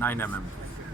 9mm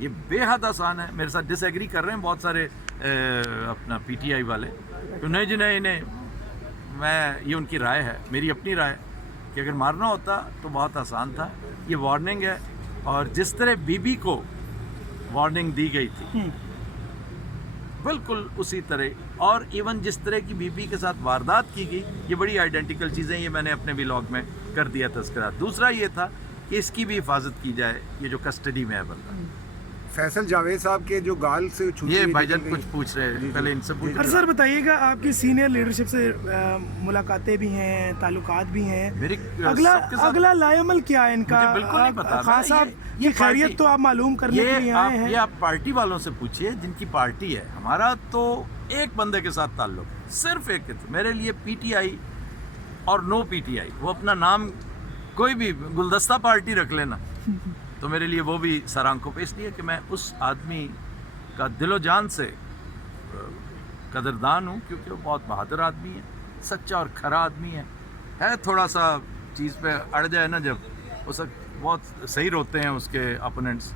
یہ بے حد آسان ہے. میرے ساتھ ڈس ایگری کر رہے ہیں بہت سارے اپنا پی ٹی آئی والے تو نہیں جی نہیں نہیں, میں یہ ان کی رائے ہے, میری اپنی رائے کہ اگر مارنا ہوتا تو بہت آسان تھا. یہ وارننگ ہے, اور جس طرح بی بی کو وارننگ دی گئی تھی بالکل اسی طرح, اور ایون جس طرح کی بی بی کے ساتھ واردات کی گئی, یہ بڑی آئیڈینٹیکل چیزیں, یہ میں نے اپنے ولاگ میں کر دیا تذکرہ. دوسرا یہ تھا کہ اس کی بھی حفاظت کی جائے, یہ جو کسٹڈی میں ہے بندہ. فیصل جاوید صاحب کے جو گال سے چھوٹی یہ ہوئی بھائی جان نکل کچھ گئی. پوچھ رہے ہیں, پہلے ان سے پوچھ. اور سر بتائیے گا, آپ کی سینئر لیڈرشپ سے ملاقاتیں بھی ہیں, تعلقات بھی ہیں, میری اگلا لائے عمل کیا ہے ان کا؟ مجھے بالکل نہیں پتا. خان صاحب کی خیریت تو آپ معلوم کرنے کے لیے آئے ہیں. یہ آپ پارٹی والوں سے پوچھئے جن کی پارٹی ہے. ہمارا تو ایک بندے کے ساتھ تعلق ہے, صرف ایک. میرے لیے پی ٹی آئی اور نو پی ٹی آئی, وہ اپنا نام کوئی بھی گلدستہ پارٹی رکھ لینا تو میرے لیے وہ بھی سر آنکھوں پہ, اس لیے کہ میں اس آدمی کا دل و جان سے قدردان ہوں, کیونکہ وہ بہت بہادر آدمی ہے, سچا اور کھرا آدمی ہے. تھوڑا سا چیز پہ اڑ جائے نا, جب اس وقت بہت صحیح روتے ہیں اس کے اپوننٹس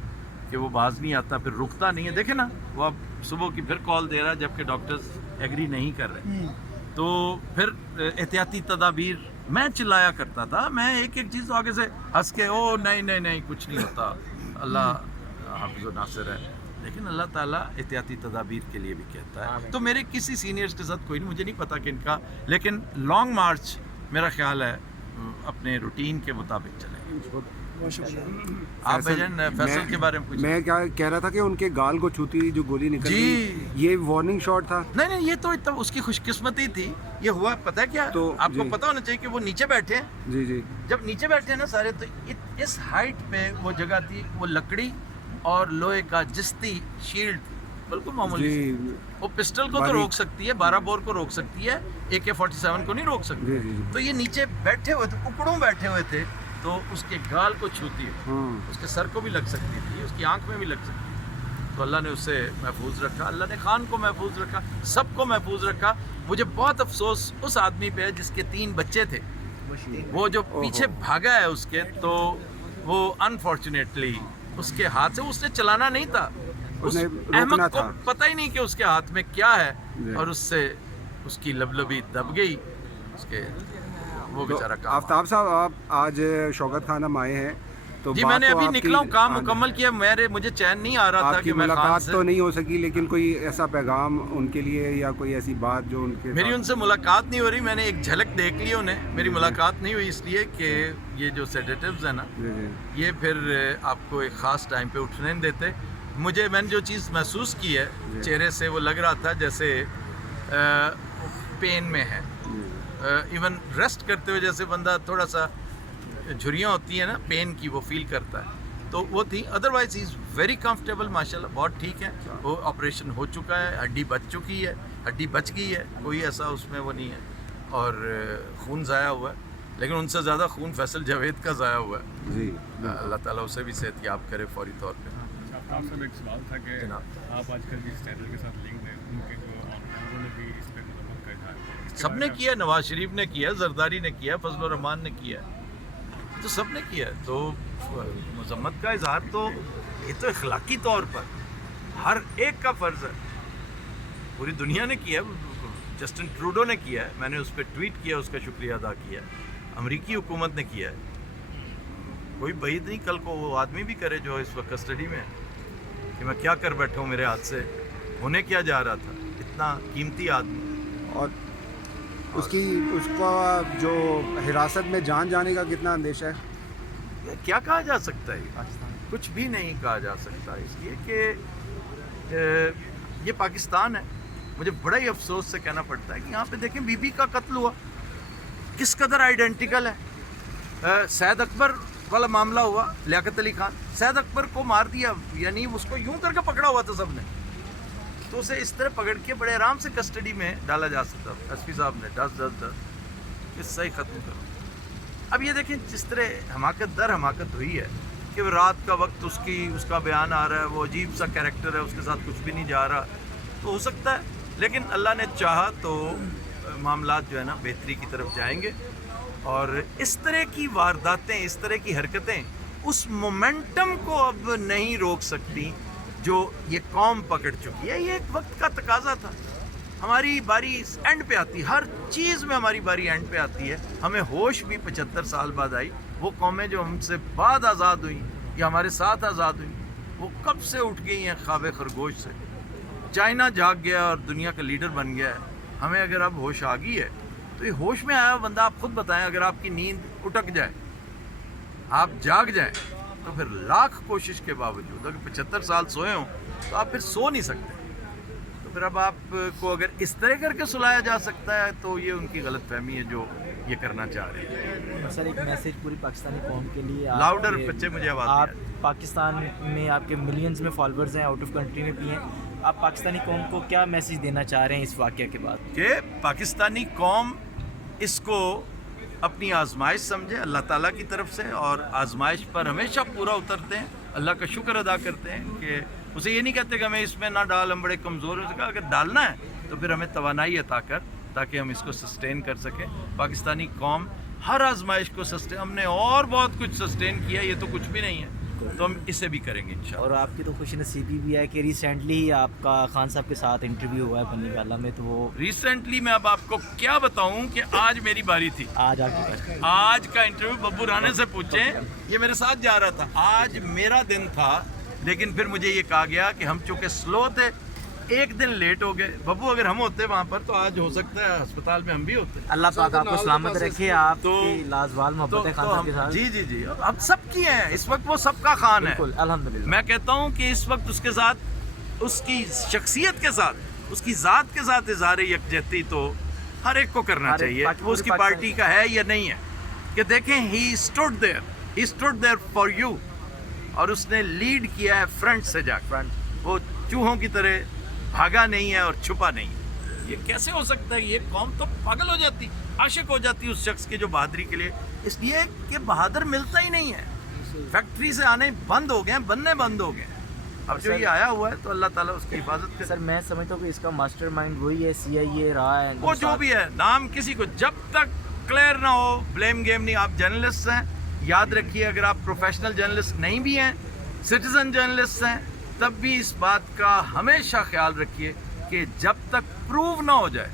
کہ وہ باز نہیں آتا, پھر رکتا نہیں ہے. دیکھیں نا, وہ اب صبح کی پھر کال دے رہا ہے جبکہ ڈاکٹرز ایگری نہیں کر رہے. تو پھر احتیاطی تدابیر میں چلایا کرتا تھا, میں ایک ایک چیز آگے سے ہنس کے او نہیں نہیں نہیں کچھ نہیں ہوتا, اللہ حافظ و ناصر ہے. لیکن اللہ تعالیٰ احتیاطی تدابیر کے لیے بھی کہتا ہے. تو میرے کسی سینئرز کے ساتھ کوئی نہیں, مجھے نہیں پتا کہ ان کا, لیکن لانگ مارچ میرا خیال ہے اپنے روٹین کے مطابق چلیں. بہت شکریہ. آپ بھجن فیصل کے بارے میں پوچھیں. میں کیا کہہ رہا تھا کہ ان کے گال کو چھوتی جو گولی نکل گئی, یہ وارننگ شاٹ تھا. نہیں نہیں, یہ تو اتنا اس کی خوش قسمتی تھی. یہ ہوا پتہ ہے کیا, تو آپ کو پتہ ہونا چاہیے کہ وہ نیچے بیٹھے ہیں. جی جی, جب نیچے بیٹھے ہیں نا سارے, تو اس ہائٹ پہ وہ جگہ تھی, وہ لکڑی اور لوہے کا جستی شیلڈ تھی, بالکل معمولی. جی وہ پسٹل کو تو روک سکتی ہے, 12 بور کو روک سکتی ہے, AK-47 کو نہیں روک سکتی. جی جی. تو یہ نیچے بیٹھے ہوئے تھے, اکڑوں بیٹھے ہوئے تھے, تو اس کے گال کو چھوتی ہے, اس کے سر کو بھی لگ سکتی تھی, اس کی آنکھ میں بھی لگ سکتی تھی. تو اللہ نے اسے محفوظ رکھا, اللہ نے خان کو محفوظ رکھا, سب کو محفوظ رکھا. مجھے بہت افسوس اس آدمی پہ ہے جس کے 3 بچے تھے, وہ جو پیچھے بھاگا ہے اس کے, تو وہ انفارچونیٹلی اس کے ہاتھ سے, اس نے چلانا نہیں تھا, اس احمد کو پتہ ہی نہیں کہ اس کے ہاتھ میں کیا ہے, اور اس سے اس کی لبلبی دب گئی اس کے, وہ بیچارہ کام. آفتاب صاحب, آپ آج شوکت خانم آئے ہیں تو جی میں نے ابھی نکلا ہوں, کام مکمل کیا, مجھے چین نہیں آ رہا تھا کہ میں ملاقات تو نہیں ہو سکی, لیکن کوئی ایسا پیغام ان کے لیے یا کوئی ایسی بات جو ان کے, میری ان سے ملاقات نہیں ہو رہی, میں نے ایک جھلک دیکھ لی انہیں. میری ملاقات نہیں ہوئی اس لیے کہ یہ جو سیڈیٹیوز ہیں نا, یہ پھر آپ کو ایک خاص ٹائم پہ اٹھنے نہیں دیتے. میں نے جو چیز محسوس کی ہے چہرے سے, وہ لگ رہا تھا جیسے پین میں ہے, ایون ریسٹ کرتے ہوئے جیسے بندہ تھوڑا سا جھریاں ہوتی ہیں نا پین کی, وہ فیل کرتا ہے, تو وہ تھی. Otherwise he is very comfortable, ماشاء اللہ بہت ٹھیک ہے. وہ آپریشن ہو چکا ہے, ہڈی بچ چکی ہے, ہڈی بچ گئی ہے, کوئی ایسا اس میں وہ نہیں ہے, اور خون ضائع ہوا ہے, لیکن ان سے زیادہ خون فیصل جاوید کا ضائع ہوا ہے. جی, اللہ تعالیٰ اسے بھی صحت یاب کرے فوری طور پہ. آپ سے ایک سوال تھا کہ آپ آج کل جس چینل کے ساتھ لنک ہیں, ان کے جو انہوں نے بھی اس پہ مذمت کا اظہار, سب نے کیا, نواز شریف نے کیا, زرداری نے کیا, فضل الرحمان نے کیا, تو سب نے کیا. تو مذمت کا اظہار تو یہ تو اخلاقی طور پر ہر ایک کا فرض ہے, پوری دنیا نے کیا. جسٹن ٹروڈو نے کیا ہے, میں نے اس پہ ٹویٹ کیا, اس کا شکریہ ادا کیا. امریکی حکومت نے کیا ہے. کوئی بعید نہیں کل کو وہ آدمی بھی کرے جو اس وقت کسٹڈی میں ہے, کہ میں کیا کر بیٹھا ہوں, میرے ہاتھ سے ہونے کیا جا رہا تھا, اتنا قیمتی آدمی. اور اس کو جو حراست میں جان جانے کا کتنا اندیشہ ہے؟ کیا کہا جا سکتا ہے, کچھ بھی نہیں کہا جا سکتا, اس لیے کہ یہ پاکستان ہے. مجھے بڑا ہی افسوس سے کہنا پڑتا ہے کہ یہاں پہ دیکھیں بی بی کا قتل ہوا, کس قدر آئیڈینٹیکل ہے. سید اکبر والا معاملہ ہوا, لیاقت علی خان, سید اکبر کو مار دیا, یعنی اس کو یوں کر کے پکڑا ہوا تھا سب نے, تو اسے اس طرح پکڑ کے بڑے آرام سے کسٹڈی میں ڈالا جا سکتا. ایس پی صاحب نے 10 قصہ ہی ختم کرو. اب یہ دیکھیں جس طرح حماقت در حماقت ہوئی ہے کہ رات کا وقت اس کا بیان آ رہا ہے, وہ عجیب سا کیریکٹر ہے, اس کے ساتھ کچھ بھی نہیں جا رہا, تو ہو سکتا ہے, لیکن اللہ نے چاہا تو معاملات جو ہے نا بہتری کی طرف جائیں گے. اور اس طرح کی وارداتیں, اس طرح کی حرکتیں اس مومنٹم کو اب نہیں روک سکتی جو یہ قوم پکڑ چکی ہے. یہ ایک وقت کا تقاضا تھا. ہماری باری اینڈ پہ آتی, ہر چیز میں ہماری باری اینڈ پہ آتی ہے. ہمیں ہوش بھی 75 سال بعد آئی. وہ قومیں جو ہم سے بعد آزاد ہوئیں یا ہمارے ساتھ آزاد ہوئیں, وہ کب سے اٹھ گئی ہیں خواب خرگوش سے. چائنا جاگ گیا اور دنیا کا لیڈر بن گیا ہے. ہمیں اگر اب ہوش آ گئی ہے تو یہ ہوش میں آیا بندہ, آپ خود بتائیں, اگر آپ کی نیند اٹک جائے, آپ جاگ جائیں, تو پھر لاکھ کوشش کے باوجود اگر 75 سال سوئے ہوں تو آپ پھر سو نہیں سکتے. تو پھر اب آپ کو اگر اس طرح کر کے سلایا جا سکتا ہے تو یہ ان کی غلط فہمی ہے جو یہ کرنا چاہ رہے ہیں. سر ایک میسج پوری پاکستانی قوم کے لیے, لاؤڈر بچے, مجھے آواز آپ نہیں آ رہی. پاکستان میں آپ کے ملینز میں فالوورز ہیں, آؤٹ آف کنٹری میں بھی ہیں, آپ پاکستانی قوم کو کیا میسج دینا چاہ رہے ہیں اس واقعہ کے بعد؟ کہ پاکستانی قوم اس کو اپنی آزمائش سمجھے اللہ تعالیٰ کی طرف سے, اور آزمائش پر ہمیشہ پورا اترتے ہیں, اللہ کا شکر ادا کرتے ہیں کہ اسے یہ نہیں کہتے کہ ہمیں اس میں نہ ڈال, ہم بڑے کمزور ہو سکے. اگر ڈالنا ہے تو پھر ہمیں توانائی عطا کر, تاکہ ہم اس کو سسٹین کر سکیں. پاکستانی قوم ہر آزمائش کو سسٹین, ہم نے اور بہت کچھ سسٹین کیا, یہ تو کچھ بھی نہیں ہے, تو ہم اسے بھی کریں گے انشاءاللہ. اور آپ کی تو خوش نصیبی بھی ہے کہ ریسنٹلی ہی آپ کا خان صاحب کے ساتھ انٹرویو ہوا ہے بنی والا میں, تو وہ ریسنٹلی میں اب آپ کو کیا بتاؤں کہ آج میری باری تھی. آج آپ کے آج کا انٹرویو ببو رانے سے پوچھیں, یہ میرے ساتھ جا رہا تھا. آج میرا دن تھا, لیکن پھر مجھے یہ کہا گیا کہ ہم چونکہ سلو تھے, ایک دن لیٹ ہو گئے. ببو اگر ہم ہوتے وہاں پر تو آج ہو سکتا ہے ہسپتال میں ہم بھی ہوتے. اللہ پاک آپ کو سلامت رکھے, آپ تو- کی لازوال محبت ہے خان صاحب کے ساتھ. جی جی جی, اب سب کی ہیں اس وقت, وہ سب کا خان ہے. بالکل الحمدللہ. میں کہتا ہوں کہ اس وقت اس کے ساتھ, اس کی شخصیت کے ساتھ, اس کی ذات کے ساتھ اظہار یکجہتی تو ہر ایک کو کرنا ہر ایک چاہیے, پاک- وہ اس کی پوری پارٹی کا ہے یا نہیں ہے. کہ دیکھیں ہی اسٹوڈ دیئر فار یو, اور اس نے لیڈ کیا ہے فرنٹ سے جا کر. وہ چوہوں کی طرح بھاگا نہیں ہے اور چھپا نہیں ہے. یہ کیسے ہو سکتا ہے؟ یہ قوم تو پاگل ہو جاتی, عاشق ہو جاتی اس شخص کے جو بہادری کے لیے, اس لیے کہ بہادر ملتا ہی نہیں ہے. فیکٹری سے آنے بند ہو گئے ہیں, بننے بند ہو گئے ہیں. اب جو یہ آیا ہوا ہے تو اللہ تعالیٰ اس کی حفاظت کرے. سر میں سمجھتا ہوں کہ اس کا ماسٹر مائنڈ وہی ہے, CIA رہا ہے. وہ جو بھی ہے, نام کسی کو جب تک کلیئر نہ ہو, بلیم گیم نہیں. آپ جرنلسٹ ہیں, یاد رکھیے, اگر آپ پروفیشنل جرنلسٹ نہیں بھی ہیں, سٹیزن جرنلسٹ ہیں, تب بھی اس بات کا ہمیشہ خیال رکھیے کہ جب تک پروو نہ ہو جائے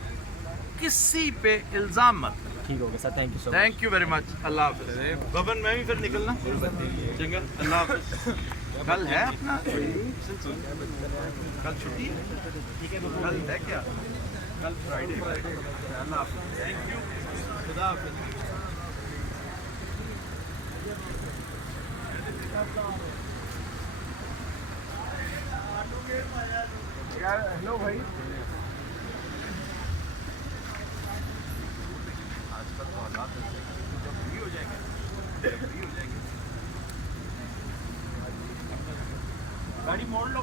کسی پہ الزام مت. ٹھیک ہوگا sir, thank you so much. Thank you very much. اللہ حافظ. ببن میں بھی پھر نکلنا چنگا. اللہ حافظ. کل ہے اپنا, کل چھٹی ہے, کل ہے کیا, کل فرائیڈے. اللہ حافظ. Thank you. خدا حافظ. ہیلو بھائی, آج کل تو حالات ایسے ہیں کہ جب فری ہو جائیں گے, گاڑی موڑ لو.